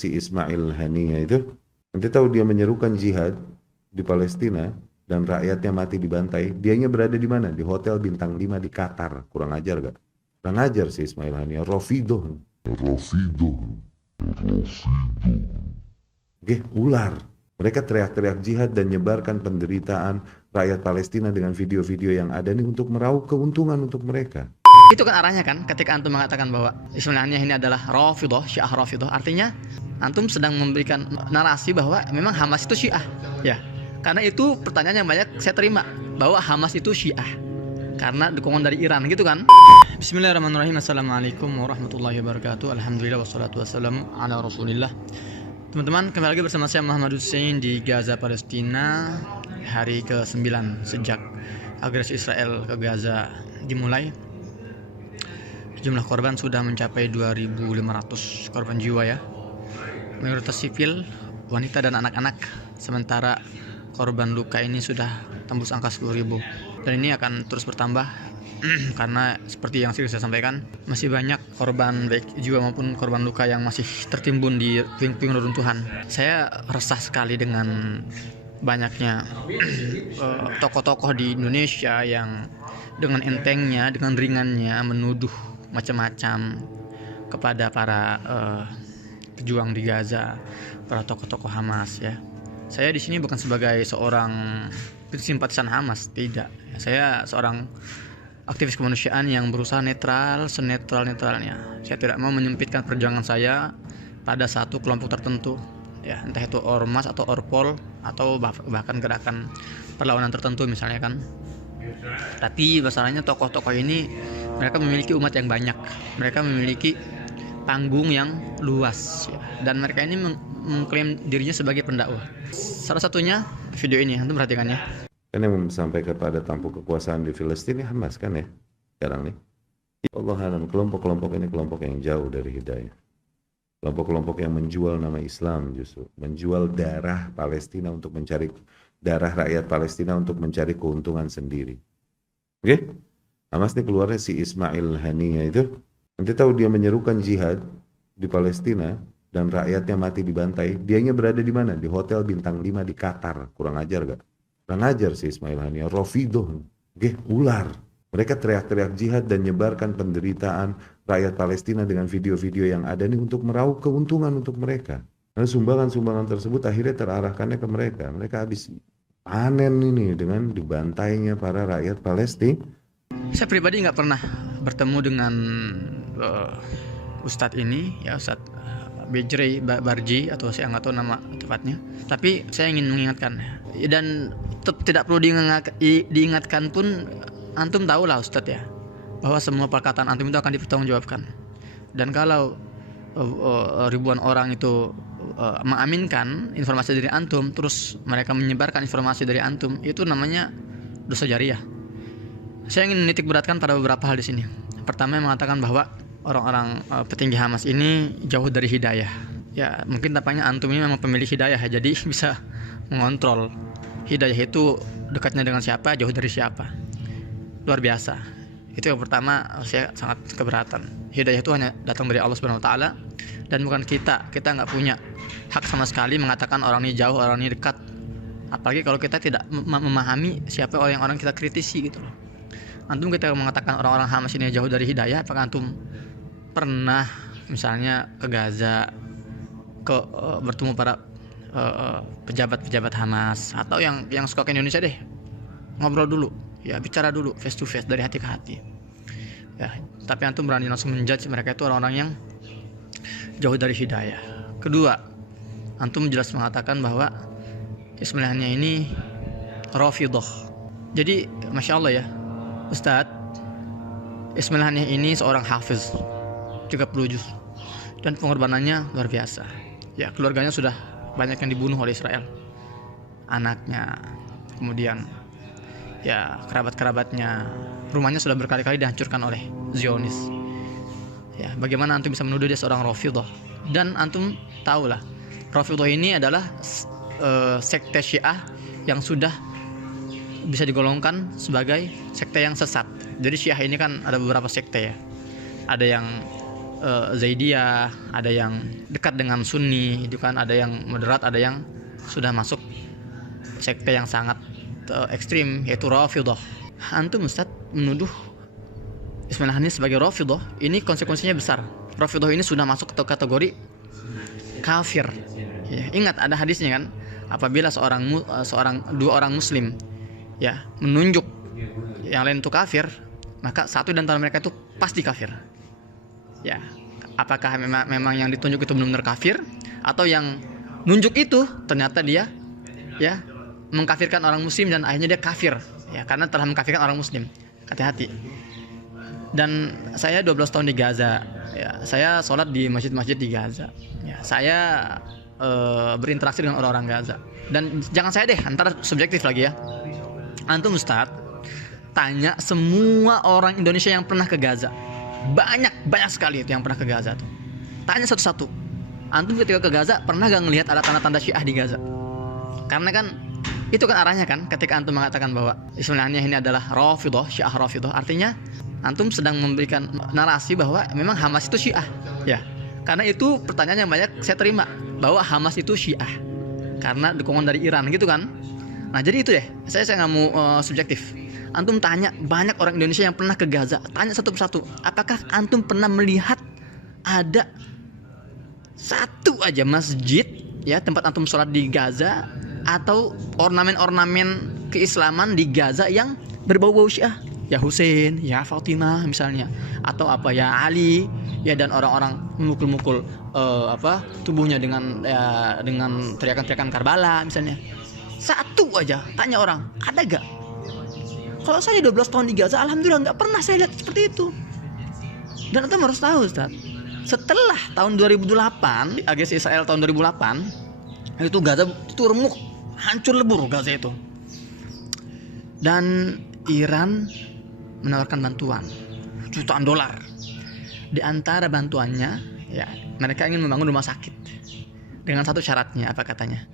si Ismail Haniyah itu, nanti tahu dia menyerukan jihad di Palestina dan rakyatnya mati dibantai, dianya berada di mana? Di hotel bintang 5 di Qatar. Kurang ajar gak? Kurang ajar si Ismail Haniyah. Rofidoh. Ular. Mereka teriak-teriak jihad dan nyebarkan penderitaan rakyat Palestina dengan video-video yang ada nih untuk meraup keuntungan untuk mereka. Itu kan arahnya kan, ketika antum mengatakan bahwa Ismail Haniyah ini adalah Rafidah, Syiah Rafidah, artinya antum sedang memberikan narasi bahwa memang Hamas itu Syiah. Ya, karena itu pertanyaan yang banyak saya terima, bahwa Hamas itu Syiah karena dukungan dari Iran gitu kan. Bismillahirrahmanirrahim. Assalamualaikum warahmatullahi wabarakatuh. Alhamdulillah wassalatu wassalamu ala rasulillah. Teman-teman, kembali lagi bersama saya Muhammad Hussein di Gaza, Palestina. Hari ke-9 sejak agresi Israel ke Gaza dimulai. Jumlah korban sudah mencapai 2.500 korban jiwa ya. Mayoritas sipil, wanita dan anak-anak. Sementara korban luka ini sudah tembus angka 10.000. Dan ini akan terus bertambah karena seperti yang saya sampaikan, masih banyak korban baik jiwa maupun korban luka yang masih tertimbun di puing-puing reruntuhan. Saya resah sekali dengan banyaknya tokoh-tokoh di Indonesia yang dengan entengnya, dengan ringannya menuduh macam-macam kepada para pejuang di Gaza, para tokoh-tokoh Hamas ya. Saya di sini bukan sebagai seorang simpatisan Hamas, tidak. Saya seorang aktivis kemanusiaan yang berusaha netral, senetral-netralnya. Saya tidak mau menyempitkan perjuangan saya pada satu kelompok tertentu, ya, entah itu ormas atau orpol atau bahkan gerakan perlawanan tertentu misalnya kan. Tapi masalahnya tokoh-tokoh ini mereka memiliki umat yang banyak, mereka memiliki panggung yang luas, ya. Dan mereka ini mengklaim dirinya sebagai pendakwah. Salah satunya video ini, antum perhatikan ya. Kan yang sampai kepada tampuk kekuasaan di Filistin Hamas kan ya sekarang nih. Allah alam, kelompok-kelompok ini kelompok yang jauh dari hidayah. Kelompok-kelompok yang menjual nama Islam justru, menjual darah Palestina untuk mencari darah rakyat Palestina untuk mencari keuntungan sendiri. Oke? Hamas nih keluarnya si Ismail Haniyah itu, nanti tahu dia menyerukan jihad di Palestina dan rakyatnya mati dibantai, dianya berada di mana? Di hotel bintang 5 di Qatar. Kurang ajar gak? Kurang ajar si Ismail Haniyah. Rofidoh. Ular. Mereka teriak-teriak jihad dan nyebarkan penderitaan rakyat Palestina dengan video-video yang ada nih untuk meraup keuntungan untuk mereka. Karena sumbangan-sumbangan tersebut akhirnya terarahkannya ke mereka. Mereka habis panen ini dengan dibantainya para rakyat Palestina. Saya pribadi nggak pernah bertemu dengan Ustadz ini, ya, Ustadz Bejrey Barji, atau saya nggak tahu nama tepatnya. Tapi saya ingin mengingatkan, dan tidak perlu diingatkan pun, antum tahu lah Ustadz ya, bahwa semua perkataan antum itu akan dipertanggungjawabkan. Dan kalau ribuan orang itu mengaminkan informasi dari antum, terus mereka menyebarkan informasi dari antum, itu namanya dosa jariah. Saya ingin menitik beratkan pada beberapa hal di sini. Pertama, yang mengatakan bahwa orang-orang petinggi Hamas ini jauh dari hidayah. Ya, mungkin tampaknya antum ini memang pemilik hidayah ya, jadi bisa mengontrol hidayah itu dekatnya dengan siapa, jauh dari siapa. Luar biasa. Itu yang pertama, saya sangat keberatan. Hidayah itu hanya datang dari Allah Subhanahu wa taala dan bukan kita. Kita nggak punya hak sama sekali mengatakan orang ini jauh, orang ini dekat. Apalagi kalau kita tidak memahami siapa orang-orang kita kritisi gitu loh. Antum ketika mengatakan orang-orang Hamas ini jauh dari hidayah, apakah antum pernah misalnya ke Gaza, bertemu para pejabat-pejabat Hamas, atau yang suka ke Indonesia deh, ngobrol dulu, ya, bicara dulu face to face dari hati ke hati, ya. Tapi antum berani langsung menjudge mereka itu orang-orang yang jauh dari hidayah. Kedua, antum jelas mengatakan bahwa Ismail Haniyah ini Rafidah. Jadi masya Allah ya, Ustadz Ismail Haniyah ini seorang hafiz 30 juz dan pengorbanannya luar biasa. Ya, keluarganya sudah banyak yang dibunuh oleh Israel, anaknya, kemudian ya kerabat-kerabatnya, rumahnya sudah berkali-kali dihancurkan oleh Zionis. Ya, bagaimana antum bisa menuduh dia seorang Rafidah? Dan antum tahulah, Rafidah ini adalah sekte Syiah yang sudah bisa digolongkan sebagai sekte yang sesat. Jadi Syiah ini kan ada beberapa sekte ya. Ada yang Zaidiyah, ada yang dekat dengan Sunni, itu kan, ada yang moderat, ada yang sudah masuk sekte yang sangat ekstrim, yaitu Rafidhah. Antum Ustaz menuduh Ismail Hani sebagai Rafidhah, ini konsekuensinya besar. Rafidhah ini sudah masuk ke kategori kafir. Ya, ingat ada hadisnya kan, apabila dua orang muslim ya menunjuk yang lain itu kafir, maka satu dan antara mereka itu pasti kafir. Ya, apakah memang yang ditunjuk itu benar-benar kafir, atau yang nunjuk itu ternyata dia ya mengkafirkan orang muslim dan akhirnya dia kafir ya karena telah mengkafirkan orang muslim. Hati-hati. Dan saya 12 tahun di Gaza ya, saya sholat di masjid-masjid di Gaza ya, saya berinteraksi dengan orang-orang Gaza. Dan jangan saya deh, antara subjektif lagi ya, antum Ustadz tanya semua orang Indonesia yang pernah ke Gaza, banyak sekali itu yang pernah ke Gaza tuh, tanya satu-satu, antum ketika ke Gaza pernah gak ngelihat ada tanda-tanda Syiah di Gaza? Karena kan itu kan arahnya kan, ketika antum mengatakan bahwa Ismail ini adalah Rafidhah, Syiah Rafidhah, artinya antum sedang memberikan narasi bahwa memang Hamas itu Syiah ya. Karena itu pertanyaan yang banyak saya terima, bahwa Hamas itu Syiah karena dukungan dari Iran gitu kan. Nah jadi itu deh, saya nggak mau subjektif. Antum tanya banyak orang Indonesia yang pernah ke Gaza, tanya satu persatu, apakah antum pernah melihat ada satu aja masjid ya tempat antum sholat di Gaza, atau ornamen-ornamen keislaman di Gaza yang berbau-bau Syiah? Ya Hussein, ya Fatimah misalnya, atau apa ya Ali ya, dan orang-orang memukul-mukul tubuhnya dengan teriakan-teriakan Karbala misalnya. Satu aja tanya orang, ada gak? Kalau saya 12 tahun di Gaza, alhamdulillah nggak pernah saya lihat seperti itu. Dan antum harus tahu Ustaz, setelah tahun 2008, agresif Israel tahun 2008, itu Gaza itu remuk, hancur lebur Gaza itu. Dan Iran menawarkan bantuan jutaan dolar. Di antara bantuannya, ya mereka ingin membangun rumah sakit dengan satu syaratnya, apa katanya?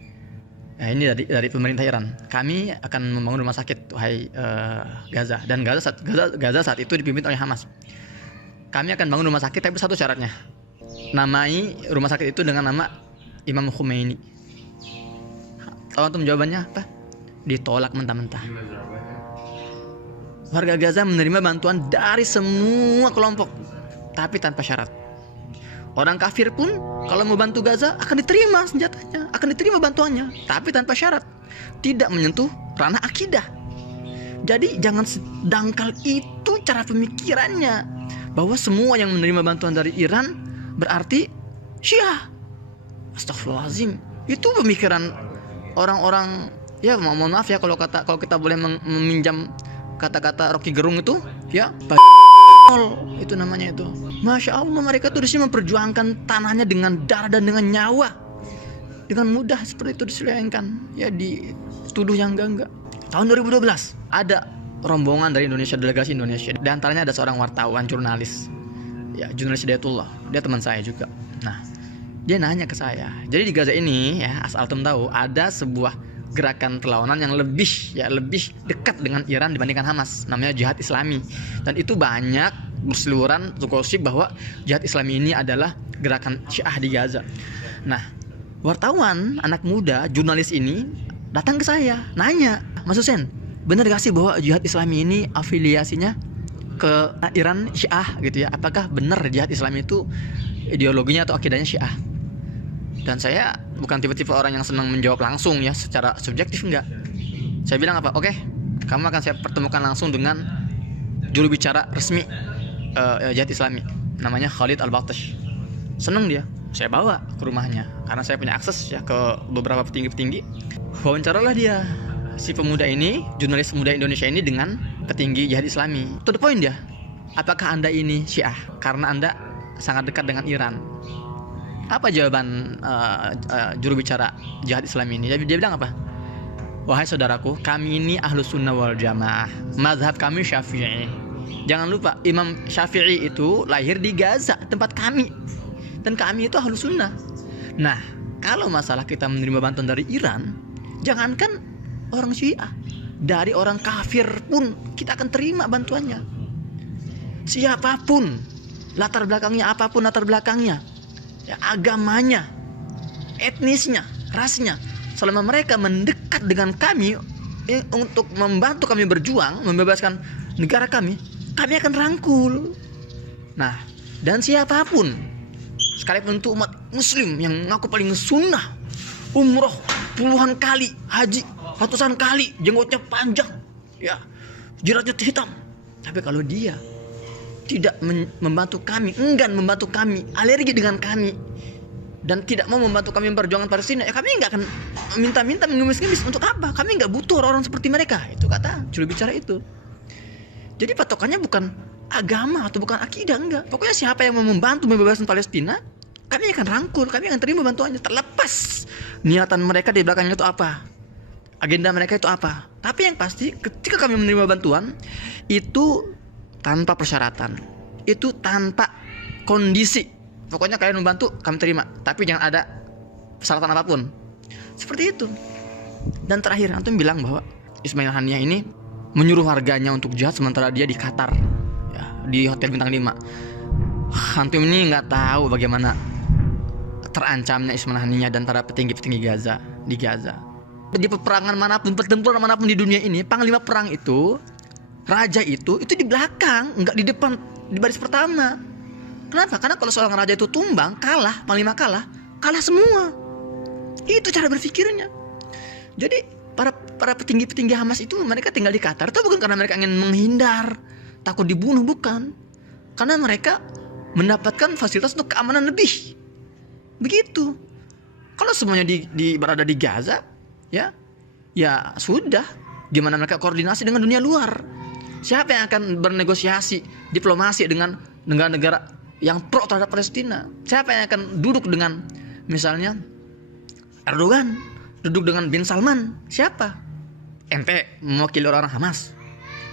Nah, ini dari pemerintah Iran. Kami akan membangun rumah sakit, wahai Gaza. Dan Gaza saat itu dipimpin oleh Hamas. Kami akan bangun rumah sakit, tapi satu syaratnya. Namai rumah sakit itu dengan nama Imam Khomeini. Tahu antum jawabannya apa? Ditolak mentah-mentah. Warga Gaza menerima bantuan dari semua kelompok, tapi tanpa syarat. Orang kafir pun kalau mau bantu Gaza akan diterima senjatanya, akan diterima bantuannya, tapi tanpa syarat, tidak menyentuh ranah akidah. Jadi jangan sedangkal itu cara pemikirannya, bahwa semua yang menerima bantuan dari Iran berarti Syiah. Astagfirullahaladzim. Itu pemikiran orang-orang, ya mohon maaf ya kalau kita boleh meminjam kata-kata Rocky Gerung itu, ya itu namanya itu. Masya Allah, mereka tuh disini memperjuangkan tanahnya dengan darah dan dengan nyawa. Dengan mudah seperti itu diselewengkan, ya dituduh yang enggak. Tahun 2012 ada rombongan dari Indonesia, delegasi Indonesia. Di antaranya ada seorang wartawan, jurnalis, ya jurnalis Hidayatullah. Dia teman saya juga. Nah, dia nanya ke saya. Jadi di Gaza ini, ya asal antum tahu, ada sebuah gerakan perlawanan yang lebih dekat dengan Iran dibandingkan Hamas, namanya Jihad Islami. Dan itu banyak berseliweran gosip bahwa Jihad Islami ini adalah gerakan Syiah di Gaza. Nah, wartawan anak muda jurnalis ini datang ke saya nanya, Mas Husein, benar gak sih bahwa Jihad Islami ini afiliasinya ke Iran Syiah gitu ya? Apakah benar Jihad Islami itu ideologinya atau akidahnya Syiah? Dan saya bukan tipe-tipe orang yang senang menjawab langsung ya secara subjektif, enggak. Saya bilang apa? Oke, kamu akan saya pertemukan langsung dengan juru bicara resmi Jihad Islami, namanya Khalid Al-Baltash. Seneng dia, saya bawa ke rumahnya karena saya punya akses ya ke beberapa petinggi-petinggi. Wawancaralah dia, si pemuda ini, jurnalis muda Indonesia ini dengan petinggi Jihad Islami. To the point dia, apakah Anda ini Syiah karena Anda sangat dekat dengan Iran? Apa jawaban juru bicara Jihad Islam ini? Dia bilang apa? Wahai saudaraku, kami ini Ahlus Sunnah wal Jamaah, mazhab kami Syafi'i. Jangan lupa, Imam Syafi'i itu lahir di Gaza, tempat kami. Dan kami itu Ahlus Sunnah. Nah, kalau masalah kita menerima bantuan dari Iran, jangankan orang Syiah, dari orang kafir pun kita akan terima bantuannya. Siapapun latar belakangnya apapun latar belakangnya, ya, agamanya, etnisnya, rasnya, selama mereka mendekat dengan kami untuk membantu kami berjuang membebaskan negara kami akan rangkul. Nah, dan siapapun, sekalipun itu umat muslim yang ngaku paling sunnah, umroh puluhan kali, haji ratusan kali, jenggotnya panjang, ya, jiratnya hitam, tapi kalau dia tidak membantu kami, enggan membantu kami, alergi dengan kami, dan tidak mau membantu kami memperjuangkan Palestina, ya kami nggak akan minta-minta mengemis-ngemis. Untuk apa? Kami nggak butuh orang seperti mereka. Itu kata juru bicara itu. Jadi patokannya bukan agama atau bukan akidah, enggak. Pokoknya siapa yang mau membantu membebaskan Palestina, kami akan rangkul, kami akan terima bantuannya, terlepas niatan mereka di belakangnya itu apa, agenda mereka itu apa. Tapi yang pasti ketika kami menerima bantuan itu tanpa persyaratan, itu tanpa kondisi. Pokoknya kalian membantu, kami terima, tapi jangan ada persyaratan apapun. Seperti itu. Dan terakhir, antum bilang bahwa Ismail Haniyah ini menyuruh warganya untuk jihad sementara dia di Qatar, ya, di hotel bintang 5. Antum ini nggak tahu bagaimana terancamnya Ismail Haniyah dan para petinggi-petinggi Gaza di Gaza. Di peperangan manapun, pertempuran manapun di dunia ini, panglima perang itu, raja itu di belakang, nggak di depan, di baris pertama. Kenapa? Karena kalau seorang raja itu tumbang, kalah, panglima kalah semua. Itu cara berpikirnya. Jadi para petinggi-petinggi Hamas itu mereka tinggal di Qatar itu bukan karena mereka ingin menghindar, takut dibunuh, bukan. Karena mereka mendapatkan fasilitas untuk keamanan lebih. Begitu. Kalau semuanya berada di Gaza, ya sudah. Gimana mereka koordinasi dengan dunia luar? Siapa yang akan bernegosiasi diplomasi dengan negara-negara yang pro terhadap Palestina? Siapa yang akan duduk dengan misalnya Erdogan, duduk dengan bin Salman? Siapa? Ente mewakili orang Hamas?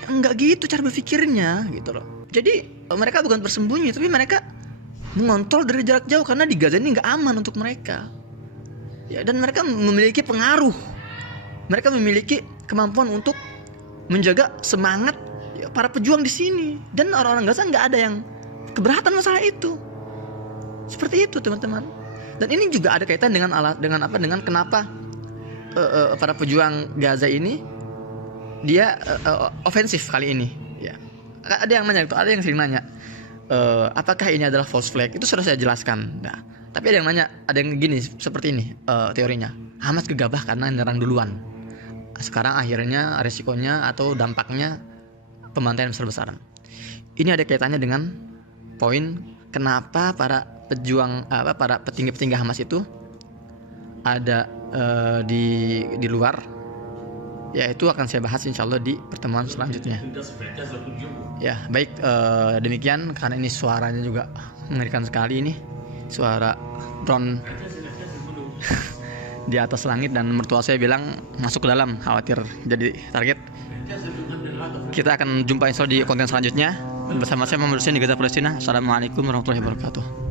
Ya, enggak gitu cara berpikirnya, gitu loh. Jadi mereka bukan bersembunyi, tapi mereka mengontrol dari jarak jauh karena di Gaza ini nggak aman untuk mereka. Ya, dan mereka memiliki pengaruh. Mereka memiliki kemampuan untuk menjaga semangat, ya, para pejuang di sini. Dan orang-orang Gaza nggak ada yang keberatan masalah itu. Seperti itu, teman-teman. Dan ini juga ada kaitan dengan kenapa para pejuang Gaza ini dia ofensif kali ini. Ya. Ada yang nanya, ada yang sering nanya, apakah ini adalah false flag? Itu sudah saya jelaskan. Nah, tapi ada yang nanya, ada yang gini seperti ini teorinya. Hamas gegabah karena nyerang duluan. Sekarang akhirnya resikonya atau dampaknya pembantaian besar-besaran. Ini ada kaitannya dengan poin kenapa para petinggi-petinggi Hamas itu ada di luar. Ya, itu akan saya bahas insyaallah di pertemuan selanjutnya. Ya, baik, demikian karena ini suaranya juga mengerikan sekali ini. Suara drone di atas langit dan mertua saya bilang masuk ke dalam, khawatir jadi target. Kita akan jumpa insyaallah di konten selanjutnya bersama saya Muhammad Hussein di Gaza Palestina. Assalamualaikum warahmatullahi wabarakatuh.